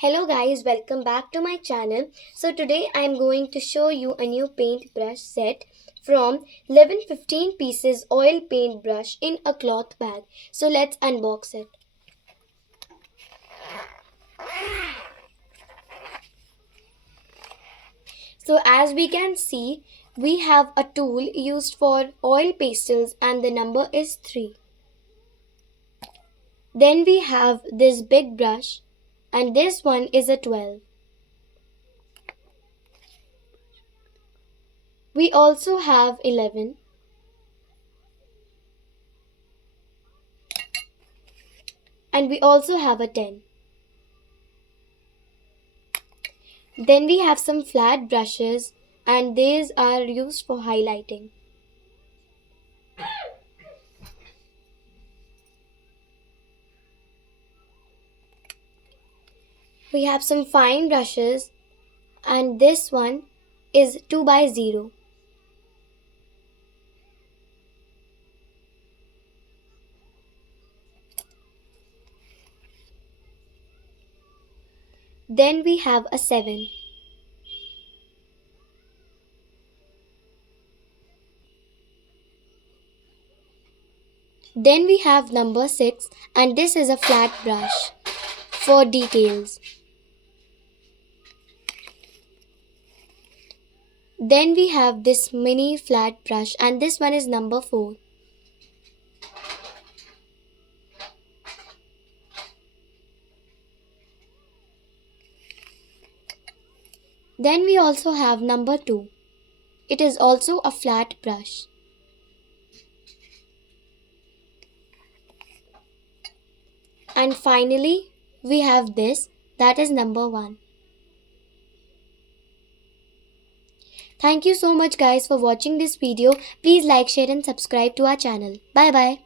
Hello guys, welcome back to my channel. So today I am going to show you a new paintbrush set from 11-15 pieces oil paintbrush in a cloth bag. So let's unbox it. So as we can see, we have a tool used for oil pastels and the number is 3. Then we have this big brush and this one is a 12. We also have 11. And we also have a 10. Then we have some flat brushes and these are used for highlighting. We have some fine brushes and this one is 2x0. Then we have a 7. Then we have number 6 and this is a flat brush for details. Then we have this mini flat brush and this one is number 4. Then we also have number 2. It is also a flat brush. And finally, we have this, that is number 1. Thank you so much guys for watching this video. Please like, share and subscribe to our channel. Bye bye.